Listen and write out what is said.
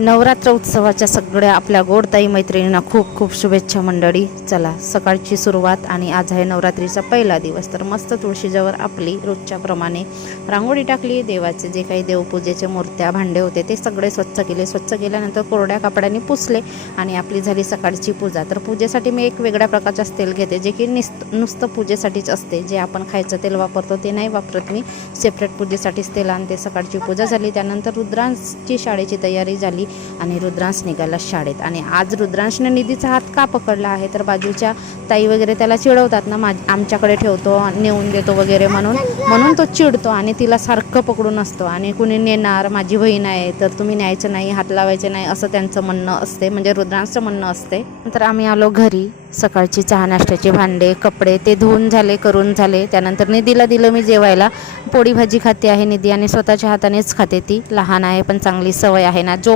नवरात्र उत्सवाच्या सगळ्या आपल्या गोडताई मैत्रिणींना खूप खूप शुभेच्छा मंडळी. चला, सकाळची सुरुवात आणि आज आहे नवरात्रीचा पहिला दिवस. तर मस्त तुळशीजवळ आपली रोजच्या प्रमाणे रांगोळी टाकली. देवाचे जे काही देवपूजेचे मूर्त्या भांडे होते ते सगळे स्वच्छ केले. स्वच्छ केल्यानंतर कोरड्या कापडाने पुसले आणि आपली झाली सकाळची पूजा. तर पूजेसाठी मी एक वेगळ्या प्रकारचं तेल घेते जे की नुसतं पूजेसाठीच असते. जे आपण खायचं तेल वापरतो ते नाही वापरत मी, सेपरेट पूजेसाठीच तेल आणते. सकाळची पूजा झाली, त्यानंतर रुद्रांची शाळेची तयारी झाली आणि रुद्रांश निघाला शाळेत. आणि आज रुद्रांशने निधीचा हात का पकडला आहे तर बाजूच्या ताई वगैरे त्याला चिडवतात ना, आमच्याकडे ठेवतो, नेऊन देतो वगैरे म्हणून तो चिडतो आणि तिला सारखं पकडून असतो. आणि कुणी नेणार, माझी बहीण आहे तर तुम्ही न्यायचं नाही, हात लावायचे नाही असं त्यांचं म्हणणं असते, म्हणजे रुद्रांशचं म्हणणं असते. नंतर आम्ही आलो घरी. सकाळची चहा नाश्त्याचे भांडे कपडे ते धुवून झाले, करून झाले. त्यानंतर निधीला दिलं मी जेवायला. पोळी भाजी खाते आहे निधी आणि स्वतःच्या हातानेच खाते. ती लहान आहे पण चांगली सवय आहे ना. जो